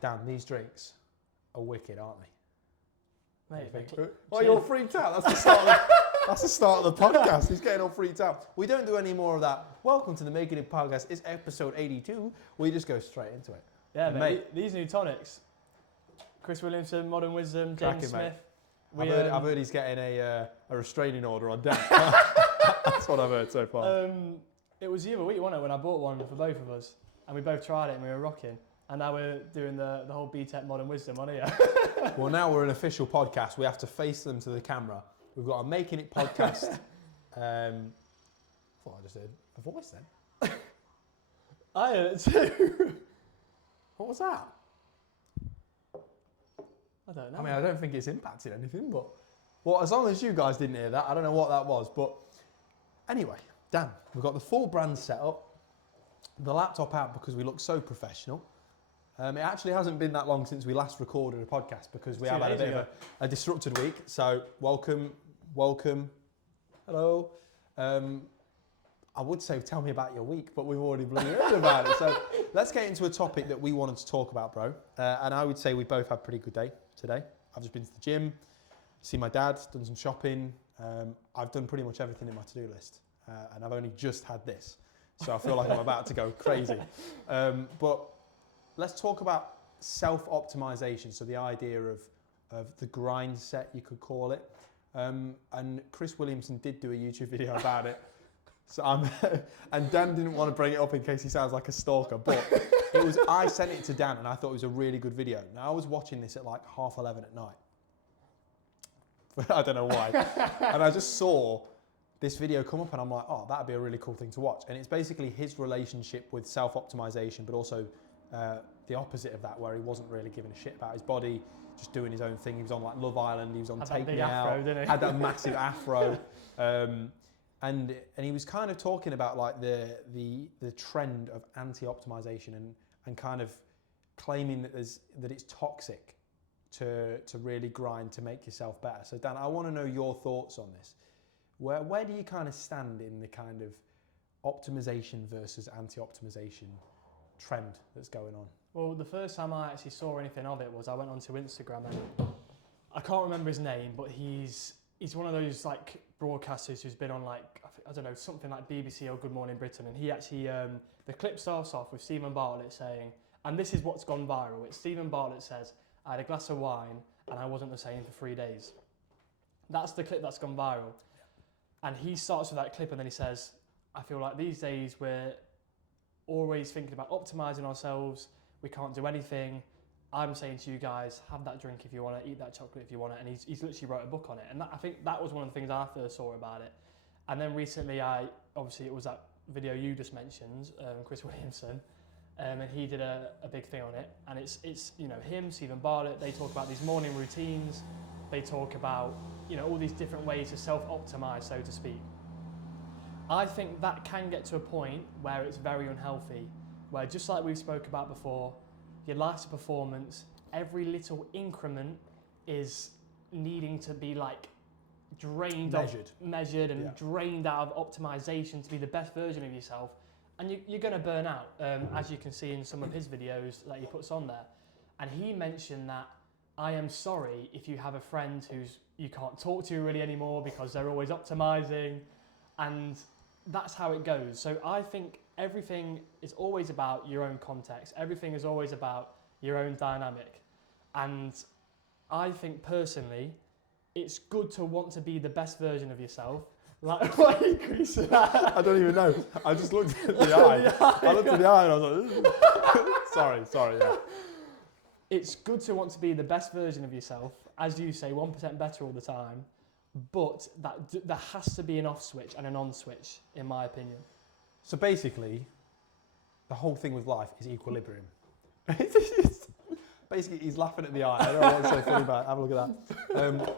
Dan, these drinks are wicked, aren't they? Mate, oh, you're all freaked out. That's the start of the podcast. He's getting all freaked out. We don't do any more of that. Welcome to the Making It podcast. It's episode 82. We just go straight into it. Yeah, mate. These new tonics. Chris Williamson, Modern Wisdom, James Cracking, Smith. I've heard he's getting a restraining order on Dan. That's what I've heard so far. It was the other week, wasn't it, when I bought one for both of us, and we both tried it and we were rocking. And now we're doing the whole BTEC Modern Wisdom on here. Well, now we're an official podcast. We have to face them to the camera. We've got a Making It podcast. I thought I just heard a voice then. I heard it too. What was that? I don't know. I mean, I don't think it's impacted anything, but well, as long as you guys didn't hear that, I don't know what that was. But anyway, Dan, we've got the full brand set up, the laptop out because we look so professional. It actually hasn't been that long since we last recorded a podcast because we have had a bit of a disrupted week. So welcome. Hello. I would say tell me about your week, but we've already bloody heard about it. So let's get into a topic that we wanted to talk about, bro. And I would say we both had a pretty good day today. I've just been to the gym, seen my dad, done some shopping. I've done pretty much everything in my to-do list. And I've only just had this. So I feel like I'm about to go crazy. But let's talk about self-optimisation. So the idea of the grind set, you could call it. And Chris Williamson did do a YouTube video about it. So and Dan didn't want to bring it up in case he sounds like a stalker, but I sent it to Dan and I thought it was a really good video. Now I was watching this at like 11:30 at night. I don't know why. And I just saw this video come up and I'm like, oh, that'd be a really cool thing to watch. And it's basically his relationship with self-optimization, but also the opposite of that, where he wasn't really giving a shit about his body, just doing his own thing. He was on like Love Island, he was on Take Me Out, had that massive afro. And he was kind of talking about like the trend of anti-optimization and kind of claiming that it's toxic to really grind to make yourself better. So Dan, I want to know your thoughts on this. Where do you kind of stand in the kind of optimization versus anti-optimization trend that's going on? Well, the first time I actually saw anything of it was I went onto Instagram and I can't remember his name, but he's one of those like broadcasters who's been on like, I don't know, something like BBC or Good Morning Britain, and he actually, the clip starts off with Stephen Bartlett saying, and this is what's gone viral, it's Stephen Bartlett says, I had a glass of wine and I wasn't the same for 3 days. That's the clip that's gone viral. And he starts with that clip and then he says, I feel like these days we're always thinking about optimizing ourselves, we can't do anything. I'm saying to you guys, have that drink if you want it, eat that chocolate if you want it. And he's literally wrote a book on it. And I think that was one of the things I first saw about it. And then recently, obviously it was that video you just mentioned, Chris Williamson, and he did a big thing on it. And it's you know, him, Stephen Bartlett, they talk about these morning routines. They talk about, you know, all these different ways to self-optimize, so to speak. I think that can get to a point where it's very unhealthy, where just like we've spoke about before, your life's performance, every little increment is needing to be like measured and drained out of optimization to be the best version of yourself. And you're going to burn out, as you can see in some of his videos that he puts on there. And he mentioned that I am sorry if you have a friend who's you can't talk to really anymore because they're always optimizing, and that's how it goes. So I think everything is always about your own context. Everything is always about your own dynamic. And I think personally, it's good to want to be the best version of yourself. Like, why are you creasing that? I don't even know. I just looked at the eye. I looked at the eye and I was like, sorry, yeah. It's good to want to be the best version of yourself, as you say, 1% better all the time, but there has to be an off switch and an on switch, in my opinion. So basically, the whole thing with life is equilibrium. Basically, he's laughing at the eye. I don't know what's so funny about it. Have a look at that.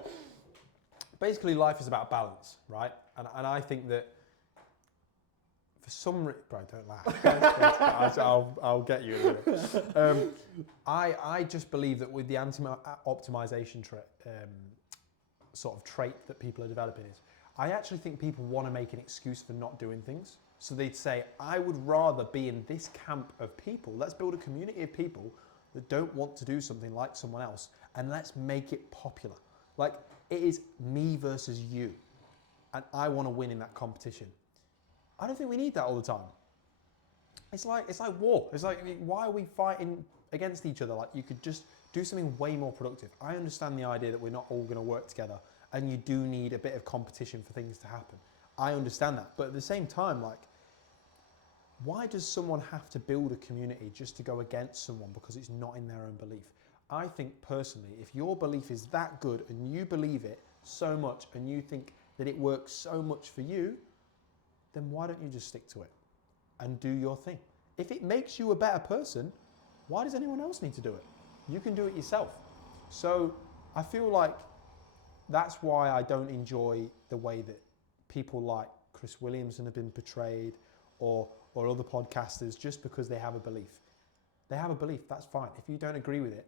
Basically, life is about balance, right? And I think that for some reason, bro, don't laugh. I'll get you in a minute. I just believe that with the anti-optimization sort of trait that people are developing is, I actually think people want to make an excuse for not doing things. So they'd say, I would rather be in this camp of people. Let's build a community of people that don't want to do something like someone else, and let's make it popular. Like, it is me versus you, and I want to win in that competition. I don't think we need that all the time. It's like war. It's like, why are we fighting against each other? Like, you could just do something way more productive. I understand the idea that we're not all going to work together, and you do need a bit of competition for things to happen. I understand that, but at the same time, like, why does someone have to build a community just to go against someone because it's not in their own belief? I think personally, if your belief is that good and you believe it so much and you think that it works so much for you, then why don't you just stick to it and do your thing? If it makes you a better person, why does anyone else need to do it? You can do it yourself. So I feel like that's why I don't enjoy the way that people like Chris Williamson have been portrayed, or other podcasters, just because they have a belief. They have a belief, that's fine. If you don't agree with it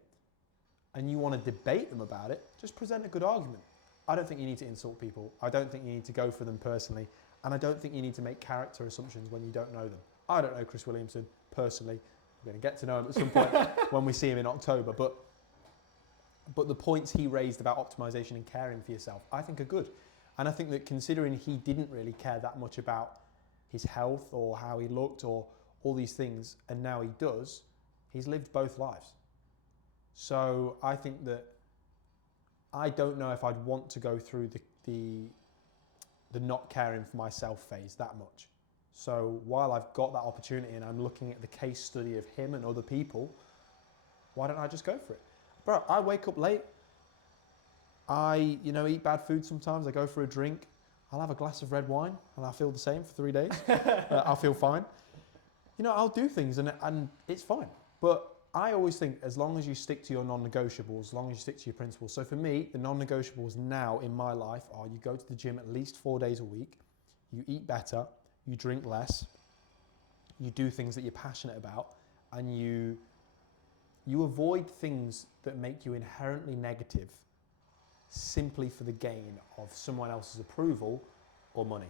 and you want to debate them about it, just present a good argument. I don't think you need to insult people. I don't think you need to go for them personally. And I don't think you need to make character assumptions when you don't know them. I don't know Chris Williamson personally. We're going to get to know him at some point when we see him in October. But the points he raised about optimization and caring for yourself, I think are good. And I think that considering he didn't really care that much about his health or how he looked or all these things, and now he does, he's lived both lives. So I think that I don't know if I'd want to go through the not caring for myself phase that much. So while I've got that opportunity and I'm looking at the case study of him and other people, why don't I just go for it? Bro, I wake up late. I, eat bad food sometimes. I go for a drink. I'll have a glass of red wine and I'll feel the same for 3 days. I'll feel fine. I'll do things and it's fine. But I always think as long as you stick to your non-negotiables, as long as you stick to your principles. So for me, the non-negotiables now in my life are you go to the gym at least 4 days a week, you eat better, you drink less, you do things that you're passionate about, and you avoid things that make you inherently negative simply for the gain of someone else's approval or money.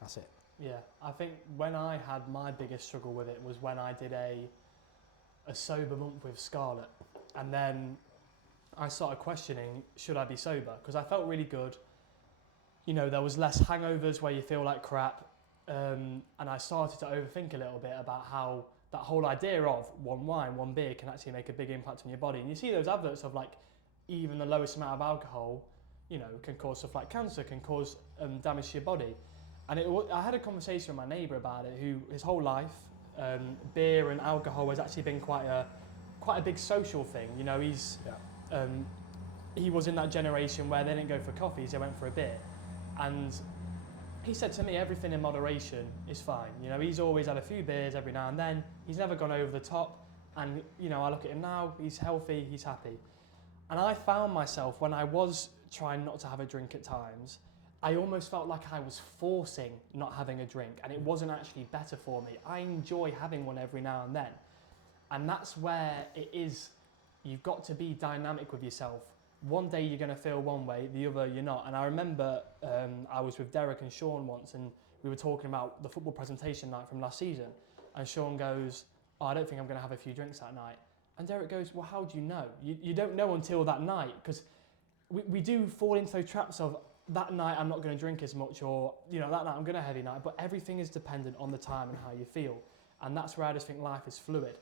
That's it. Yeah, I think when I had my biggest struggle with it was when I did a sober month with Scarlett, and then I started questioning, should I be sober? Because I felt really good. There was less hangovers where you feel like crap, and I started to overthink a little bit about how that whole idea of one wine, one beer can actually make a big impact on your body. And you see those adverts of like even the lowest amount of alcohol, can cause stuff like cancer, can cause damage to your body. And I had a conversation with my neighbour about it, who his whole life, beer and alcohol has actually been quite a big social thing. He was in that generation where they didn't go for coffees, they went for a beer. And he said to me, everything in moderation is fine. He's always had a few beers every now and then. He's never gone over the top. And, I look at him now, he's healthy, he's happy. And I found myself, when I was trying not to have a drink at times, I almost felt like I was forcing not having a drink, and it wasn't actually better for me. I enjoy having one every now and then. And that's where it is, you've got to be dynamic with yourself. One day you're going to feel one way, the other you're not. And I remember I was with Derek and Sean once, and we were talking about the football presentation night from last season. And Sean goes, I don't think I'm going to have a few drinks that night. And Derek goes, well, how do you know? You don't know until that night, because we do fall into those traps of, that night I'm not going to drink as much, or that night I'm going to have a heavy night, but everything is dependent on the time and how you feel. And that's where I just think life is fluid.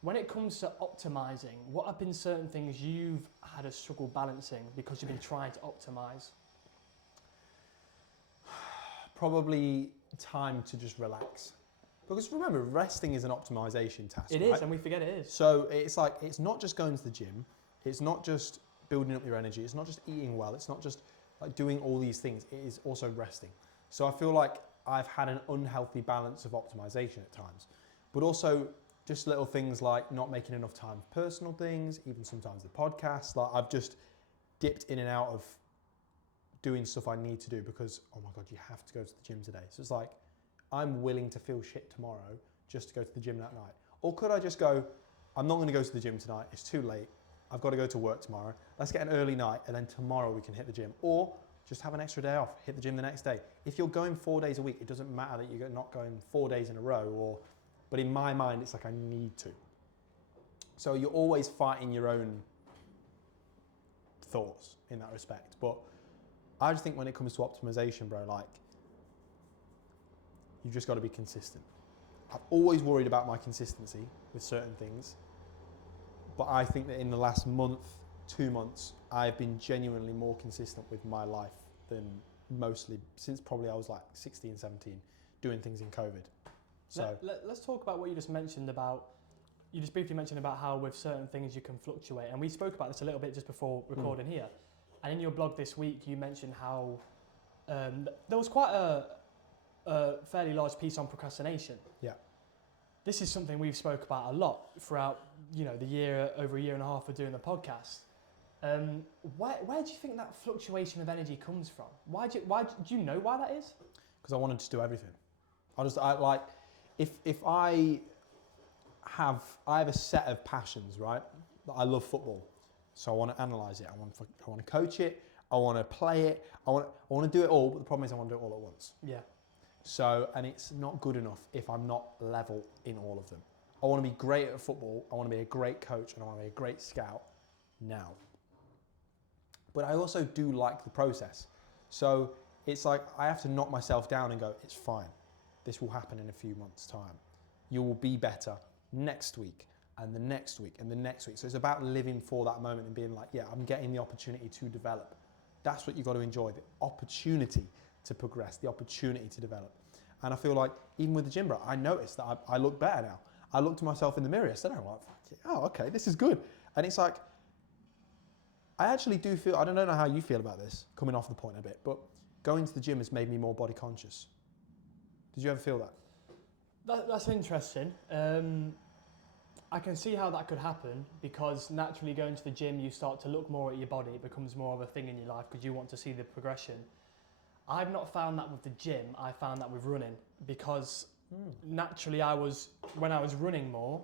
When it comes to optimizing, what have been certain things you've had a struggle balancing because you've been trying to optimize? Probably time to just relax. Because remember, resting is an optimization task. It is, and we forget it is. So it's like, it's not just going to the gym, it's not just building up your energy, it's not just eating well, it's not just like doing all these things, it is also resting. So I feel like I've had an unhealthy balance of optimization at times, but also just little things like not making enough time for personal things, even sometimes the podcast. Like I've just dipped in and out of doing stuff I need to do because, oh my God, you have to go to the gym today. So it's like, I'm willing to feel shit tomorrow just to go to the gym that night. Or could I just go, I'm not gonna go to the gym tonight, it's too late, I've got to go to work tomorrow. Let's get an early night and then tomorrow we can hit the gym. Or just have an extra day off, hit the gym the next day. If you're going 4 days a week, it doesn't matter that you're not going 4 days in a row, but in my mind, it's like I need to. So you're always fighting your own thoughts in that respect. But I just think when it comes to optimization, bro, like, you've just got to be consistent. I've always worried about my consistency with certain things, but I think that in the last month, 2 months, I've been genuinely more consistent with my life than mostly since probably I was like 16, 17, doing things in COVID. So let's talk about what you just mentioned about, you just briefly mentioned about how with certain things you can fluctuate. And we spoke about this a little bit just before recording here. And in your blog this week, you mentioned how there was quite a fairly large piece on procrastination. Yeah. This is something we've spoke about a lot throughout, the over a year and a half of doing the podcast. Where do you think that fluctuation of energy comes from? Do you know why that is? Because I wanted to do everything. If I have a set of passions, right? I love football, so I want to analyze it. I want to coach it. I want to play it. I want to do it all. But the problem is I want to do it all at once. Yeah. So, and it's not good enough if I'm not level in all of them. I want to be great at football. I want to be a great coach, and I want to be a great scout now. But I also do like the process. So it's like I have to knock myself down and go, it's fine. This will happen in a few months' time. You will be better next week and the next week and the next week. So it's about living for that moment and being like, yeah, I'm getting the opportunity to develop. That's what you've got to enjoy, the opportunity to progress, the opportunity to develop. And I feel like even with the gym, bro, I noticed that I look better now. I looked at myself in the mirror yesterday, I'm like, oh, okay, this is good. And it's like, I actually do feel, I don't know how you feel about this, coming off the point a bit, but going to the gym has made me more body conscious. Did you ever feel that? That's interesting. I can see how that could happen because naturally going to the gym, you start to look more at your body. It becomes more of a thing in your life because you want to see the progression. I've not found that with the gym. I found that with running because naturally when I was running more,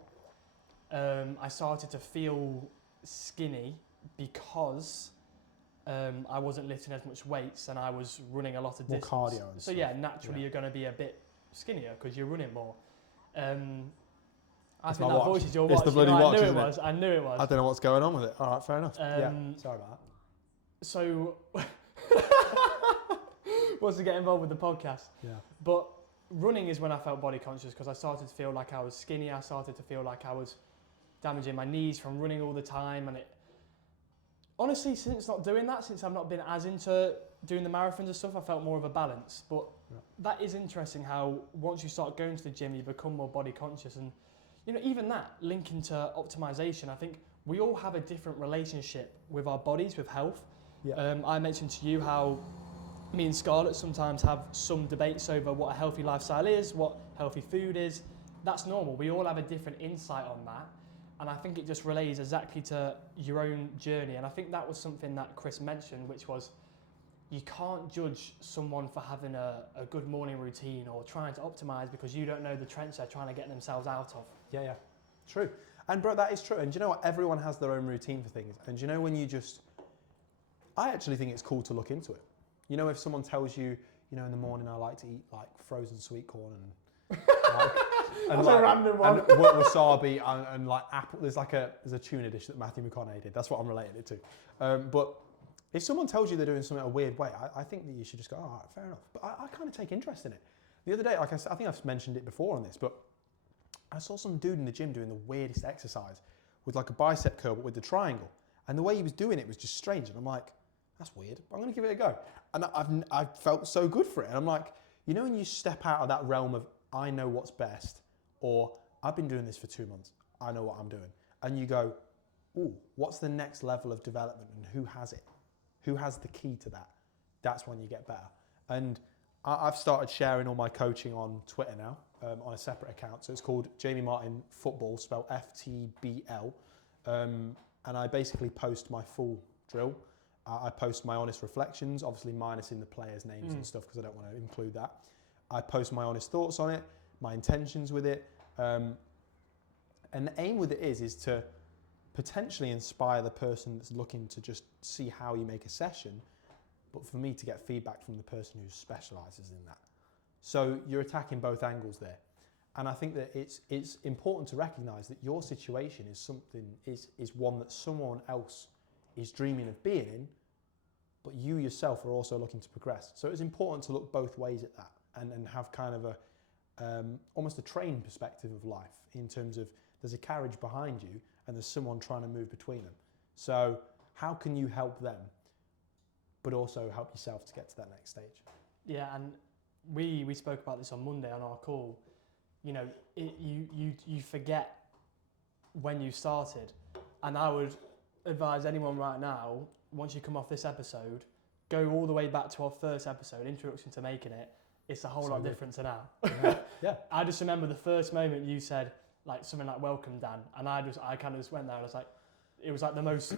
I started to feel skinny because I wasn't lifting as much weights and I was running a lot of distance. More cardio and so stuff. yeah, naturally you're going to be a bit skinnier because you're running more. I think that voice is your watch. It's the bloody watch, isn't it? I knew it was. I don't know what's going on with it. All right, fair enough. Yeah, sorry about that. So, wants to get involved with the podcast. Yeah. But running is when I felt body conscious because I started to feel like I was skinny. I started to feel like I was damaging my knees from running all the time. And it, honestly, since not doing that, since I've not been as into doing the marathons and stuff, I felt more of a balance. But that is interesting how once you start going to the gym, you become more body conscious. And, even that linking to optimization, I think we all have a different relationship with our bodies, with health. Yeah. I mentioned to you how me and Scarlett sometimes have some debates over what a healthy lifestyle is, what healthy food is. That's normal. We all have a different insight on that. And I think it just relates exactly to your own journey. And I think that was something that Chris mentioned, which was you can't judge someone for having a good morning routine or trying to optimize because you don't know the trench they're trying to get themselves out of. Yeah, true. And bro, that is true. And do you know what? Everyone has their own routine for things. And do you know when I actually think it's cool to look into it. If someone tells you, in the morning I like to eat like frozen sweet corn and That's a random one. And wasabi and like apple. There's a tuna dish that Matthew McConaughey did. That's what I'm relating it to. But if someone tells you they're doing something a weird way, I think that you should just go, all right, fair enough. But I kind of take interest in it. The other day, like I think I've mentioned it before on this, but I saw some dude in the gym doing the weirdest exercise with like a bicep curl but with the triangle. And the way he was doing it was just strange. And I'm like, that's weird. I'm going to give it a go. And I've felt so good for it. And I'm like, when you step out of that realm of I know what's best, or I've been doing this for 2 months, I know what I'm doing. And you go, ooh, what's the next level of development and who has it? Who has the key to that? That's when you get better. And I've started sharing all my coaching on Twitter now, on a separate account. So it's called Jamie Martin Football, spelled FTBL. And I basically post my full drill. I post my honest reflections, obviously minusing the players' names and stuff because I don't want to include that. I post my honest thoughts on it, my intentions with it. And the aim with it is to potentially inspire the person that's looking to just see how you make a session, but for me to get feedback from the person who specialises in that. So you're attacking both angles there. And I think that it's important to recognise that your situation is one that someone else is dreaming of being in, but you yourself are also looking to progress. So it's important to look both ways at that and have kind of almost a trained perspective of life, in terms of there's a carriage behind you and there's someone trying to move between them. So how can you help them, but also help yourself to get to that next stage? Yeah, and we spoke about this on Monday on our call. You know, you forget when you started, and I would advise anyone right now, once you come off this episode, go all the way back to our first episode, Introduction to Making It. It's a whole lot different to now. Yeah. I just remember the first moment you said like something like "Welcome, Dan," and I kind of just went there and I was like, it was like the most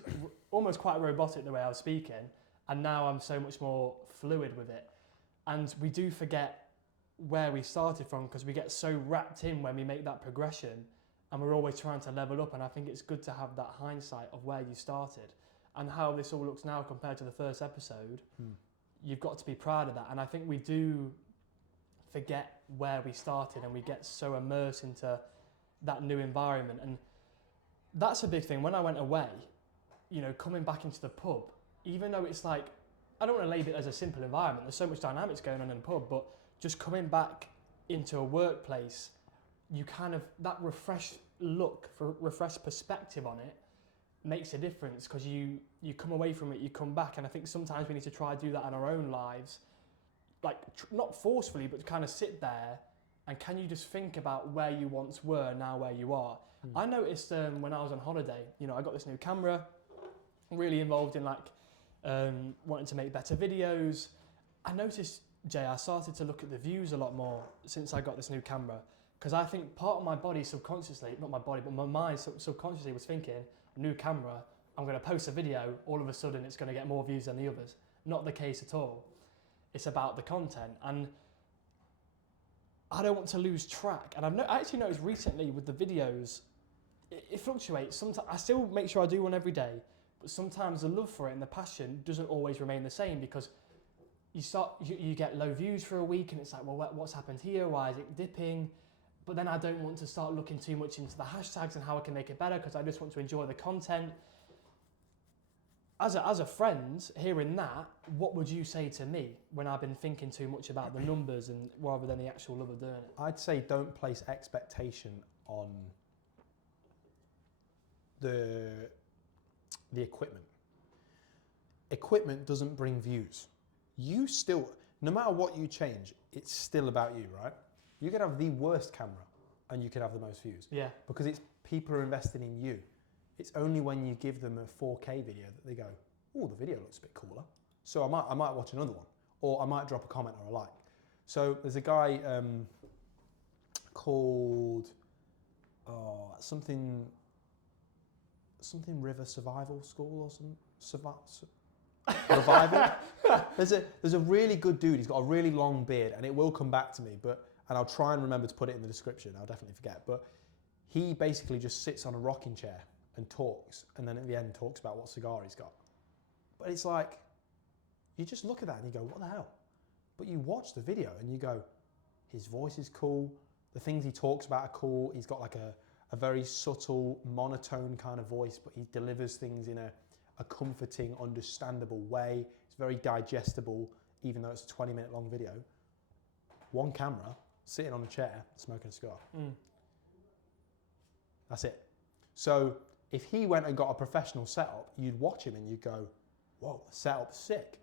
almost quite robotic the way I was speaking, and now I'm so much more fluid with it. And we do forget where we started from, because we get so wrapped in when we make that progression, and we're always trying to level up. And I think it's good to have that hindsight of where you started and how this all looks now compared to the first episode. You've got to be proud of that. And I think we do forget where we started, and we get so immersed into that new environment. And that's a big thing. When I went away, you know, coming back into the pub, even though it's like, I don't want to label it as a simple environment, there's so much dynamics going on in the pub, but just coming back into a workplace, you kind of, that refreshed look, refreshed perspective on it makes a difference, because you come away from it, you come back. And I think sometimes we need to try to do that in our own lives, like not forcefully, but kind of sit there and can you just think about where you once were, now where you are. I noticed when I was on holiday, you know, I got this new camera, really involved in like wanting to make better videos. I noticed, Jay, I started to look at the views a lot more since I got this new camera, because I think part of my body subconsciously, not my body, but my mind subconsciously was thinking, new camera, I'm going to post a video, all of a sudden it's going to get more views than the others. Not the case at all. It's about the content, and I don't want to lose track. And I actually noticed recently with the videos, it fluctuates. Sometimes I still make sure I do one every day, but sometimes the love for it and the passion doesn't always remain the same, because you get low views for a week and it's like, well, what's happened here? Why is it dipping? But then I don't want to start looking too much into the hashtags and how I can make it better, because I just want to enjoy the content. As a friend, hearing that, what would you say to me when I've been thinking too much about the numbers and rather than the actual love of doing it? I'd say don't place expectation on the equipment. Equipment doesn't bring views. You still, no matter what you change, it's still about you, right? You could have the worst camera and you could have the most views. Yeah. Because it's people are investing in you. It's only when you give them a 4K video that they go, oh, the video looks a bit cooler. So I might watch another one, or I might drop a comment or a like. So there's a guy called something River Survival School or something. Revival. There's a really good dude. He's got a really long beard, and it will come back to me. And I'll try and remember to put it in the description. I'll definitely forget. But he basically just sits on a rocking chair and talks, and then at the end talks about what cigar he's got. But it's like, you just look at that and you go, what the hell? But you watch the video and you go, his voice is cool. The things he talks about are cool. He's got like a very subtle, monotone kind of voice, but he delivers things in a comforting, understandable way. It's very digestible, even though it's a 20-minute long video. One camera, sitting on a chair, smoking a cigar. That's it. So if he went and got a professional setup, you'd watch him and you'd go, whoa, the setup's sick.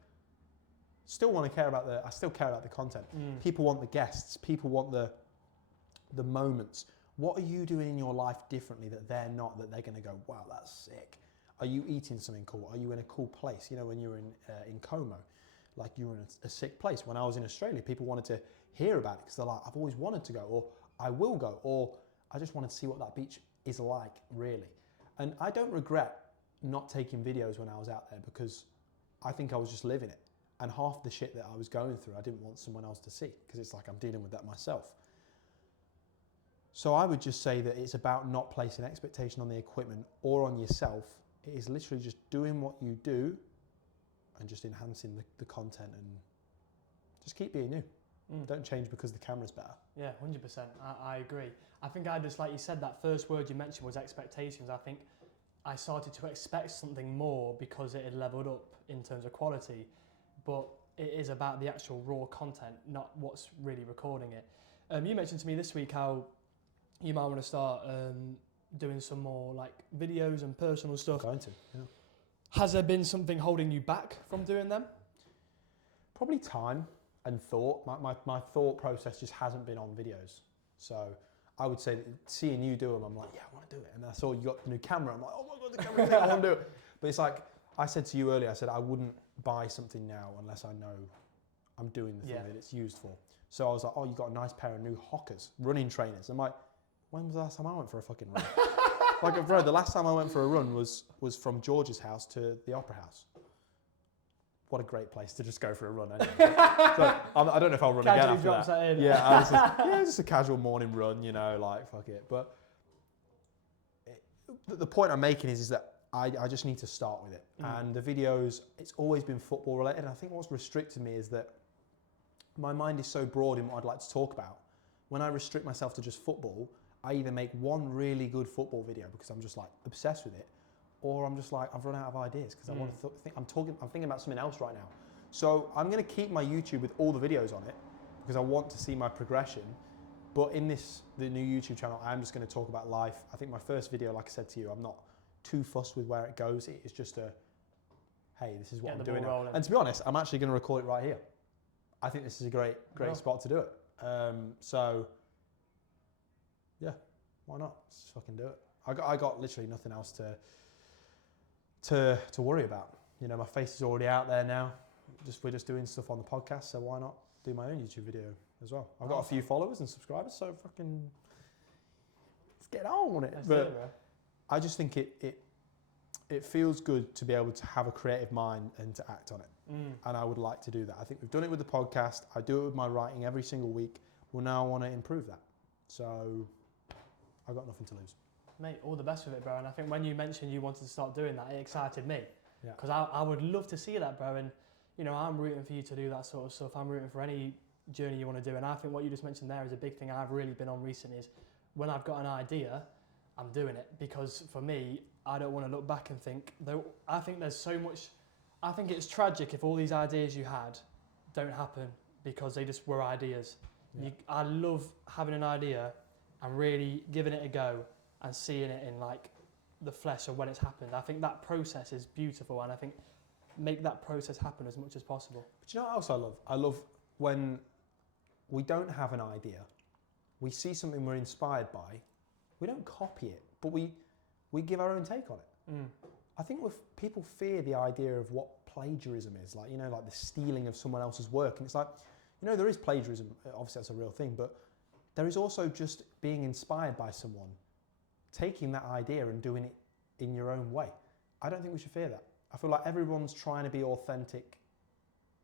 I still care about the content. People want the guests. People want the moments. What are you doing in your life differently that they're not, that they're going to go, wow, that's sick? Are you eating something cool? Are you in a cool place? You know, when you're in Como, like you were in a sick place. When I was in Australia, people wanted to hear about it because they're like, I've always wanted to go, or I will go, or I just wanted to see what that beach is like, really. And I don't regret not taking videos when I was out there, because I think I was just living it. And half the shit that I was going through, I didn't want someone else to see, because it's like I'm dealing with that myself. So I would just say that it's about not placing expectation on the equipment or on yourself. It is literally just doing what you do and just enhancing the content, and just keep being you. Don't change because the camera's better. Yeah, 100%. I agree. I think I just, like you said, that first word you mentioned was expectations. I think I started to expect something more because it had leveled up in terms of quality, but it is about the actual raw content, not what's really recording it. You mentioned to me this week how you might want to start doing some more like videos and personal stuff. I'm going to, yeah. Has there been something holding you back from doing them? Probably time and thought. My thought process just hasn't been on videos. So I would say that seeing you do them, I'm like, yeah, I want to do it. And I saw you got the new camera. I'm like, oh my God, the camera thing, I want to do it. But it's like, I said to you earlier, I said I wouldn't buy something now unless I know I'm doing the thing that it's used for. So I was like, oh, you got a nice pair of new Hockers, running trainers. I'm like, when was the last time I went for a fucking run? Like, bro, the last time I went for a run was from George's house to the Opera House. What a great place to just go for a run. Anyway. So I don't know if I'll run again after that. Yeah, just a casual morning run, you know, like fuck it. But the point I'm making is that I just need to start with it. And the videos, it's always been football related. And I think what's restricted me is that my mind is so broad in what I'd like to talk about. When I restrict myself to just football, I either make one really good football video because I'm just like obsessed with it, or I'm just like, I've run out of ideas because I want to think. I'm thinking about something else right now. So I'm going to keep my YouTube with all the videos on it because I want to see my progression. But in the new YouTube channel, I'm just going to talk about life. I think my first video, like I said to you, I'm not too fussed with where it goes. It's just hey, this is what I'm doing now. And to be honest, I'm actually going to record it right here. I think this is a great spot to do it. So yeah, why not? Let's fucking do it. I got literally nothing else to worry about. You know, my face is already out there now. We're just doing stuff on the podcast, so why not do my own YouTube video as well? I've got a few followers and subscribers, so fucking let's get on with it. But I just think it feels good to be able to have a creative mind and to act on it. And I would like to do that. I think we've done it with the podcast. I do it with my writing every single week. Well, now I want to improve that. So I've got nothing to lose. Mate, all the best with it, bro. And I think when you mentioned you wanted to start doing that, it excited me. Yeah. Because I would love to see that, bro. And, you know, I'm rooting for you to do that sort of stuff. I'm rooting for any journey you want to do. And I think what you just mentioned there is a big thing I've really been on recently is when I've got an idea, I'm doing it. Because for me, I don't want to look back and think, though I think there's so much, I think it's tragic if all these ideas you had don't happen because they just were ideas. Yeah. I love having an idea and really giving it a go and seeing it in like the flesh of when it's happened. I think that process is beautiful, and I think make that process happen as much as possible. But you know what else I love? I love when we don't have an idea, we see something we're inspired by, we don't copy it, but we give our own take on it. I think people fear the idea of what plagiarism is, like, you know, like the stealing of someone else's work. And it's like, you know, there is plagiarism, obviously that's a real thing, but there is also just being inspired by someone, taking that idea and doing it in your own way. I don't think we should fear that. I feel like everyone's trying to be authentic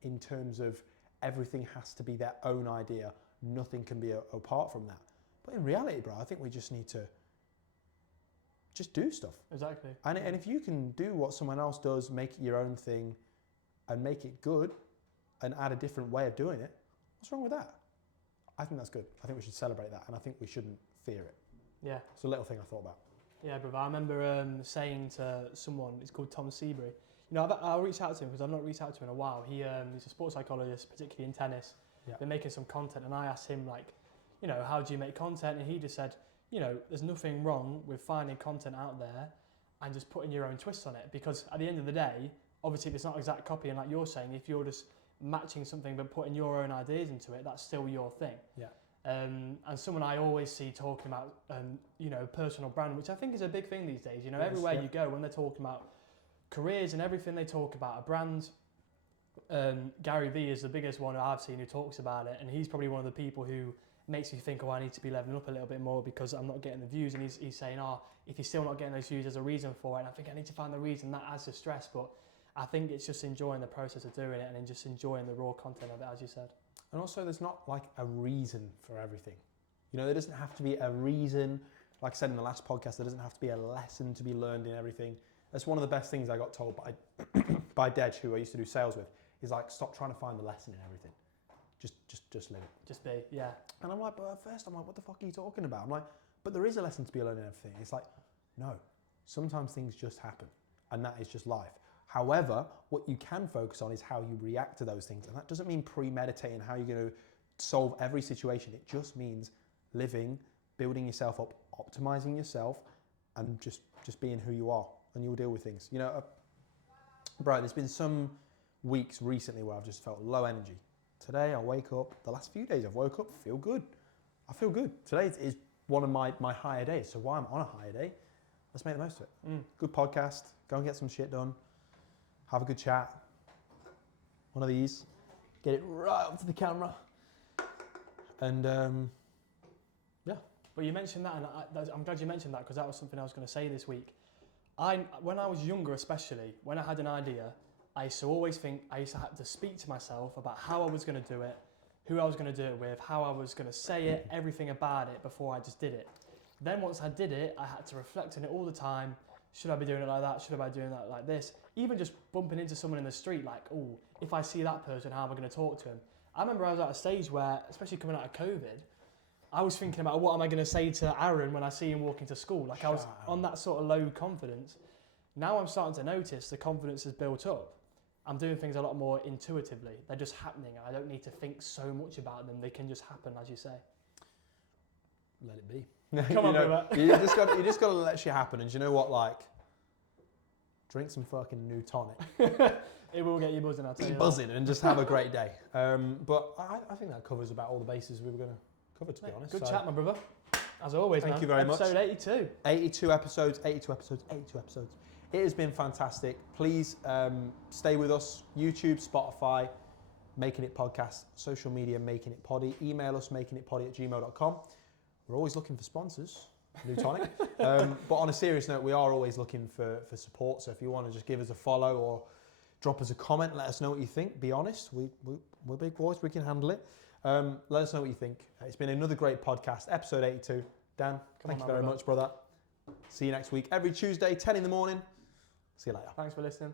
in terms of everything has to be their own idea. Nothing can be apart from that. But in reality, bro, I think we just need to just do stuff. Exactly. And if you can do what someone else does, make it your own thing and make it good and add a different way of doing it, what's wrong with that? I think that's good. I think we should celebrate that, and I think we shouldn't fear it. Yeah. It's a little thing I thought about. Yeah, brother. I remember saying to someone, it's called Tom Seabury. You know, I'll reach out to him because I've not reached out to him in a while. He's a sports psychologist, particularly in tennis. Yeah. Been making some content, and I asked him, like, you know, how do you make content? And he just said, you know, there's nothing wrong with finding content out there and just putting your own twist on it. Because at the end of the day, obviously, if it's not exact copy, and like you're saying, if you're just matching something but putting your own ideas into it, that's still your thing. Yeah. And someone I always see talking about, you know, personal brand, which I think is a big thing these days. You know, Yes, everywhere yeah. you go, when they're talking about careers and everything they talk about, a brand. Gary Vee is the biggest one I've seen who talks about it, and he's probably one of the people who makes me think, oh, I need to be leveling up a little bit more because I'm not getting the views. And he's saying, oh, if you're still not getting those views, there's a reason for it. And I think I need to find the reason. That adds to stress, but I think it's just enjoying the process of doing it and then just enjoying the raw content of it, as you said. And also, there's not like a reason for everything. You know, there doesn't have to be a reason. Like I said in the last podcast, there doesn't have to be a lesson to be learned in everything. That's one of the best things I got told by Dej, who I used to do sales with. He's like, stop trying to find the lesson in everything. Just live it. Just be, yeah. And I'm like, but at first I'm like, what the fuck are you talking about? I'm like, but there is a lesson to be learned in everything. It's like, no, sometimes things just happen, and that is just life. However, what you can focus on is how you react to those things, and that doesn't mean premeditating how you're going to solve every situation. It just means living, building yourself up, optimizing yourself, and just being who you are, and you'll deal with things. You know, bro, there's been some weeks recently where I've just felt low energy. Today I wake up, the last few days I've woke up, feel good. I feel good. Today is one of my higher days, so while I'm on a higher day, let's make the most of it. Good podcast, go and get some shit done, have a good chat. One of these, get it right up to the camera. And yeah. Well, you mentioned that, and I'm glad you mentioned that, because that was something I was going to say this week. When I was younger especially, when I had an idea, I used to have to speak to myself about how I was going to do it, who I was going to do it with, how I was going to say it, everything about it before I just did it. Then once I did it, I had to reflect on it all the time. Should I be doing it like that? Should I be doing that like this? Even just bumping into someone in the street, like, oh, if I see that person, how am I going to talk to him? I remember I was at a stage where, especially coming out of COVID, I was thinking about what am I going to say to Aaron when I see him walking to school. Like I was on that sort of low confidence. Now I'm starting to notice the confidence has built up. I'm doing things a lot more intuitively. They're just happening. I don't need to think so much about them. They can just happen, as you say. Let it be. Come on, brother. you just got to let shit happen. And you know what? Like, drink some fucking new tonic. It will get you buzzing, I'll tell you. Be buzzing and just have a great day. But I think that covers about all the bases we were going to cover, to be honest. Good chat, my brother. As always, Thank you very much. Episode 82. 82 episodes. It has been fantastic. Please stay with us. YouTube, Spotify, Making It Podcast, social media, Making It Poddy. Email us, makingitpoddy@gmail.com. We're always looking for sponsors, New Tonic. But on a serious note, we are always looking for support. So if you want to just give us a follow or drop us a comment, let us know what you think. Be honest, we're big boys, we can handle it. Let us know what you think. It's been another great podcast, episode 82. Dan, thank you very much, brother. See you next week. Every Tuesday, 10 in the morning. See you later. Thanks for listening.